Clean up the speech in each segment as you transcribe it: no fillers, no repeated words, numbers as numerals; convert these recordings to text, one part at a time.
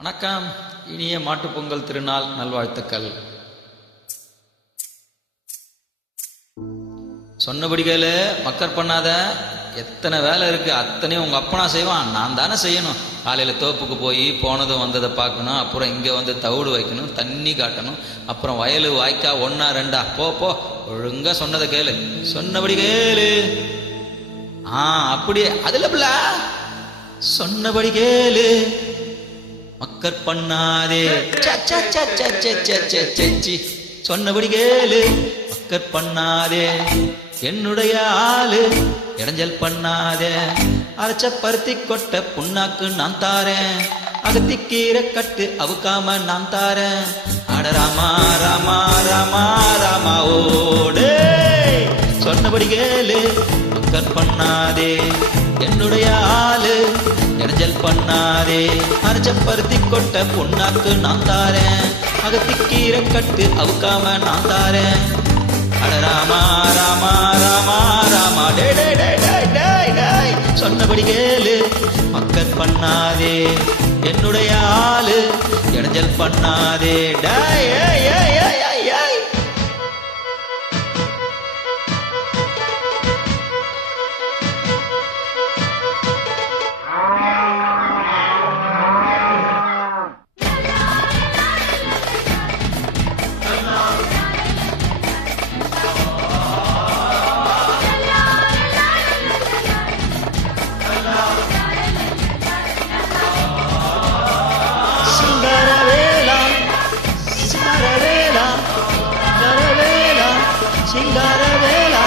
வணக்கம். இனிய மாட்டுப் பொங்கல் திருநாள் நல்வாழ்த்துக்கள். சொன்னபடி கேளு, மக்கர் பண்ணாத. எத்தனை வேலை இருக்கு, அத்தனையும் உங்க அப்பனா செய்வான், நான் தானே செய்யணும். காலையில தோப்புக்கு போய் போனதும் வந்ததை பார்க்கணும், அப்புறம் இங்க வந்து தவிடு வைக்கணும், தண்ணி காட்டணும், அப்புறம் வயலு வாய்க்கா ஒன்னா ரெண்டா. போ போ, ஒழுங்கா சொன்னதை கேளு. சொன்னபடி கேளு. அப்படியே அதுல பிள்ளை சொன்னபடி கேளு, மக்கர் பண்ணாதே. சொன்னபடி கேளு, மக்கர் பண்ணாதே. என்னுடைய ஆளு இடைஞ்சல் பண்ணாதே. அரைச்ச பருத்தி கொட்ட புண்ணாக்கு நான் தாரேன், அகத்திக்கீரை கட்டு அவுக்காம நான் தாரேன். அட ராமா ராமா ராமா ராமா ஓடு. சொன்னபடி கேளு, மக்கர் பண்ணாதே. என்னுடைய ஆளு இடைஞ்சல் பண்ணாதே. அரைச்ச பருத்தி கொட்ட புண்ணாக்கு நான் தாரேன், அகத்திக்கீரை கட்டு அவுக்காம நான் தாரேன். அட ராமா ராமா ராமா ராமா டே டே டே டே டே. சொன்னபடி கேளு, மக்கர் பண்ணாதே. என்னுடைய ஆளு இடைஞ்சல் பண்ணாதே. டேய் ஏய் ஏய் ஏய் ஏய் ஏய். சிங்காரவேலா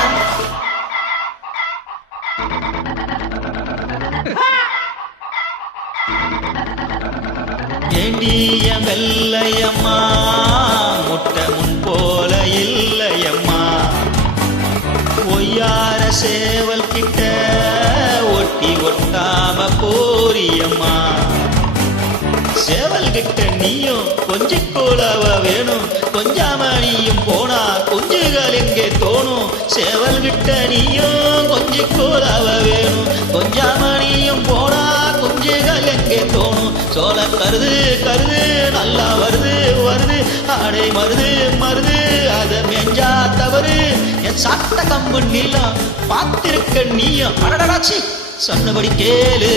ஏண்டிய வெள்ளையம்மா, முட்டை முன் போல இல்லையம்மா. ஒய்யார சேவல் கிட்ட ஒட்டி ஒட்டாம போரியம்மா. சேவல் கிட்ட நீயும் கொஞ்சம் கோலவ வேணும், கொஞ்சாம நீயும் போனா குஞ்சுகள் எங்கே தோணும். சேவல் கிட்ட நீயும் கொஞ்சம் கோலவ வேணும், கொஞ்சாம நீயும் போனா குஞ்சுகள் எங்கே தோணும். சோள கருது கருது நல்லா வருது வருது, ஆடை மருது மருது அத மெஞ்சா தவறு. என் சாட்ட கம்பு நீளம் பார்த்திருக்க நீயும். அடடாச்சி சொன்னபடி கேளு,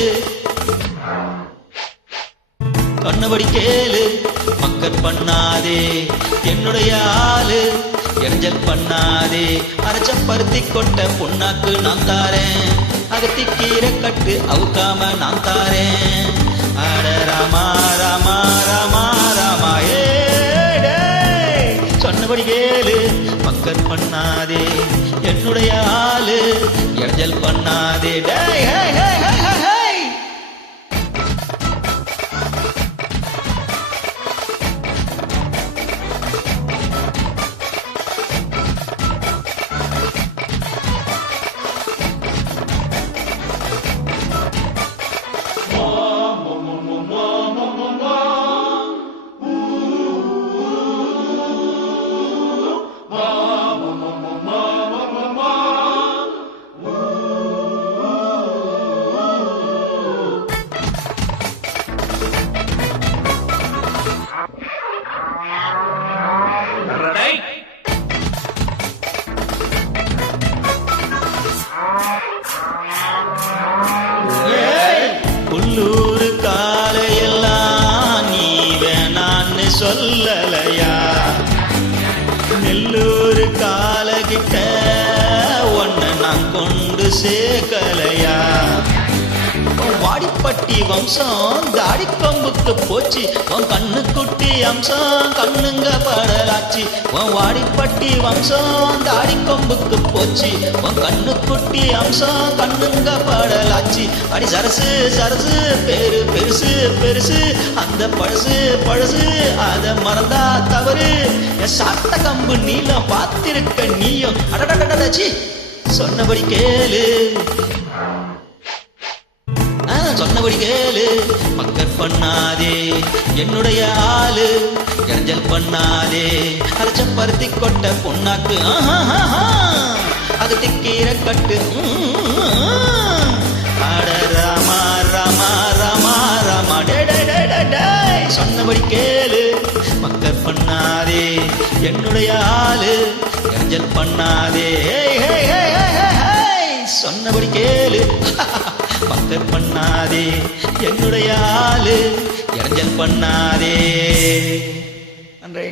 சொன்னபடி கேளு, மக்கர் பண்ணாதே. என்னுடைய ஆளு இடைஞ்சல் பண்ணாதே. அரைச்ச பருத்தி கொட்ட புண்ணாக்கு நான் தாரேன், அகத்திக்கீரை கட்டு அவுக்காம நான் தாரேன். அட ராமா ராமா ராமா ராமா ஏ. சொன்னபடி கேளு, மக்கர் பண்ணாதே. என்னுடைய ஆளு இடைஞ்சல் பண்ணாதே. டேய் ஹே ஹே ஹே ஹே ஹே. உள்ளூர் காலையெல்லாம் நீ வேணான்னு சொல்லலையா. நெல்லூர் காலகிட்ட ஒன்ன நான் கொண்டு சேர்க்கலையா. வாடிப்பட்டி வம்சம் தாடி கொம்புக்கு போச்சு, உன் கண்ணு குட்டி அம்சம் கண்ணுங்க படலாச்சு. உன் வாடிப்பட்டி வம்சம் தாடி கொம்புக்கு போச்சு, உன் கண்ணு குட்டி அம்சம் கண்ணுங்க படலாச்சு. அடி சரசு சரசு பேரு பெருசு பெருசு, அந்த பழசு பழசு அத மறந்தா தவறு. என் சாட்ட கம்பு நீளம் பார்த்திருக்க நீயும். அடடடடாச்சி சொன்னபடி கேளு, சொன்னபடி கேளு, மக்கர் பண்ணாதே. என்னுடைய ஆளு இடைஞ்சல் பண்ணாதே. அரைச்ச பருத்தி கொட்ட புண்ணாக்கு அகத்திக்கீரை கட்டு. அட ராமா ராமா ராமா ராமா டே டே டே டே. பண்ணாதே என்னுடைய ஆளு இடைஞ்சல் பண்ணாதே சொன்னபடி கேளு பக்கர் பண்ணாதே என்னுடைய ஆளு இடைஞ்சல் பண்ணாதே நன்றி.